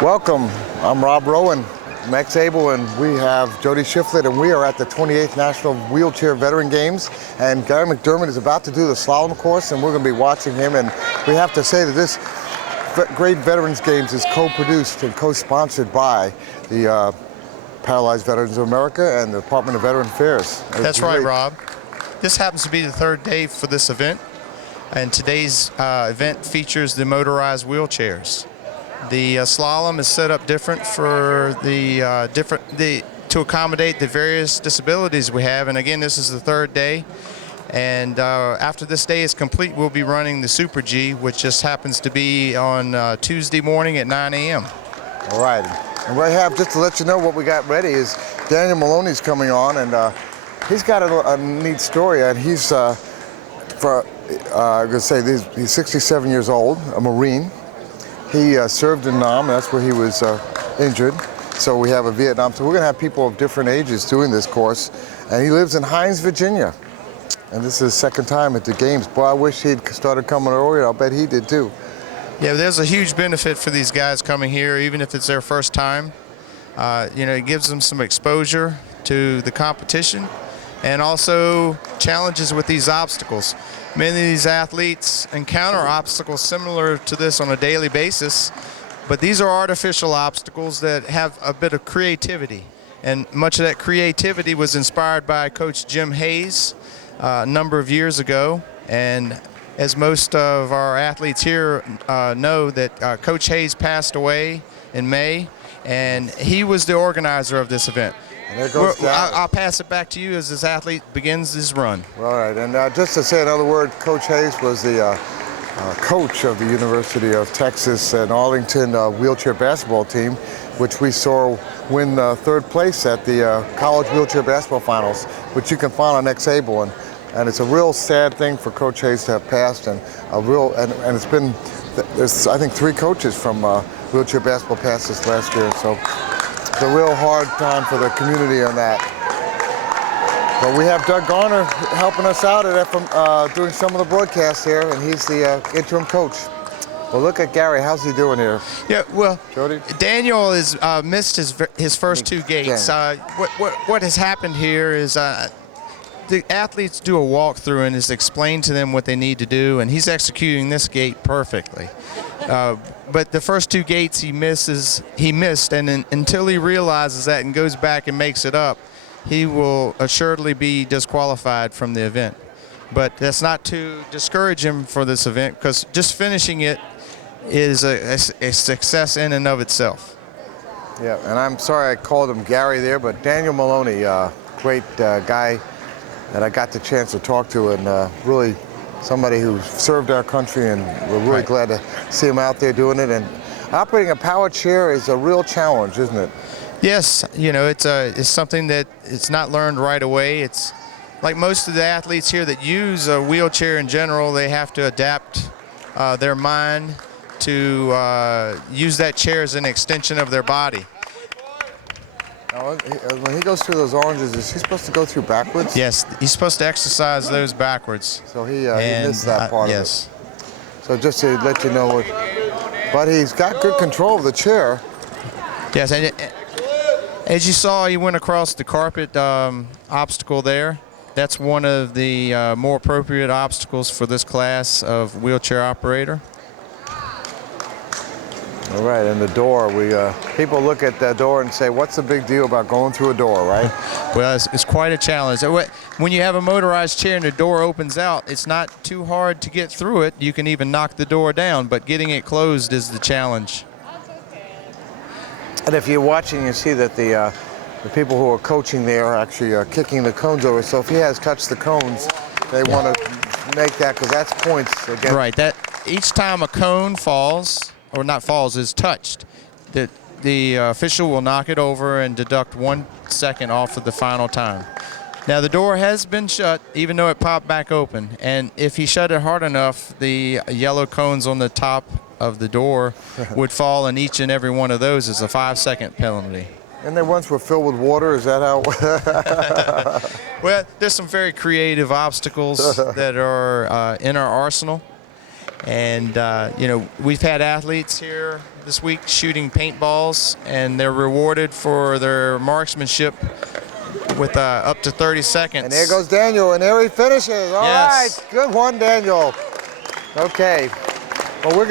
Welcome. I'm Rob Rowan, Max Abel, and we have Jody Shiflett, and we are at the 28th National Wheelchair Veteran Games. And Gary McDermott is about to do the slalom course, and we're going to be watching him. And we have to say that this great Veterans Games is co-produced and co-sponsored by the Paralyzed Veterans of America and the Department of Veteran Affairs. That's right, Rob. This happens to be the third day for this event, and today's event features the motorized wheelchairs. The slalom is set up different for to accommodate the various disabilities we have. And again, this is the third day. And after this day is complete, we'll be running the Super G, which just happens to be on Tuesday morning at 9 a.m. All right. And we have, just to let you know what we got ready, is Daniel Maloney's coming on, and he's got a neat story. And he's, I'm going to say, he's 67 years old, a Marine. He served in Nam, that's where he was injured. So we have a Vietnam. So we're going to have people of different ages doing this course. And he lives in Hines, Virginia. And this is his second time at the games. Boy, I wish he'd started coming earlier. I'll bet he did too. Yeah, there's a huge benefit for these guys coming here, even if it's their first time. It gives them some exposure to the competition and also challenges with these obstacles. Many of these athletes encounter obstacles similar to this on a daily basis, but these are artificial obstacles that have a bit of creativity. And much of that creativity was inspired by Coach Jim Hayes a number of years ago. And as most of our athletes here know, that Coach Hayes passed away in May, and he was the organizer of this event. And there goes I'll pass it back to you as this athlete begins his run. All right, and just to say another word, Coach Hayes was the coach of the University of Texas and Arlington wheelchair basketball team, which we saw win third place at the college wheelchair basketball finals, which you can find on X-Able. And it's a real sad thing for Coach Hayes to have passed, and and it's been, there's I think 3 coaches from wheelchair basketball passed this last year, so it's a real hard time for the community on that. But we have Doug Garner helping us out at doing some of the broadcasts here, and he's the interim coach. Well, look at Gary. How's he doing here? Yeah, well, Jody? Daniel has missed his first 2 gates. What has happened here is the athletes do a walkthrough and is explained to them what they need to do, and he's executing this gate perfectly. But the first 2 gates he missed, and until he realizes that and goes back and makes it up, he will assuredly be disqualified from the event. But that's not to discourage him for this event, because just finishing it is a success in and of itself. Yeah, and I'm sorry I called him Gary there, but Daniel Maloney, great guy that I got the chance to talk to, and really somebody who served our country, and we're really glad to see him out there doing it. And operating a power chair is a real challenge, isn't it? Yes, it's something that it's not learned right away. It's like most of the athletes here that use a wheelchair in general, they have to adapt their mind to use that chair as an extension of their body. Now, when he goes through those oranges, is he supposed to go through backwards? Yes, he's supposed to exercise those backwards. So he missed that part of it. Yes. So just to let you know, but he's got good control of the chair. Yes, and as you saw, he went across the carpet obstacle there. That's one of the more appropriate obstacles for this class of wheelchair operator. All right, and the door, people look at that door and say, what's the big deal about going through a door, right? Well, it's quite a challenge. When you have a motorized chair and the door opens out, it's not too hard to get through it. You can even knock the door down, but getting it closed is the challenge. And if you're watching, you see that the people who are coaching there are actually kicking the cones over. So if he has touched the cones, they want to make that, because that's points again. Right, that each time a cone falls, or not falls, is touched, the official will knock it over and deduct 1 second off of the final time. Now the door has been shut, even though it popped back open, and if he shut it hard enough, the yellow cones on the top of the door would fall, and each and every one of those is a 5-second penalty. And they once were filled with water, is that how? Well, there's some very creative obstacles that are in our arsenal. And you know, we've had athletes here this week shooting paintballs, and they're rewarded for their marksmanship with up to 30 seconds. And there goes Daniel, and there he finishes. All right, good one, Daniel. Okay, well, we're going to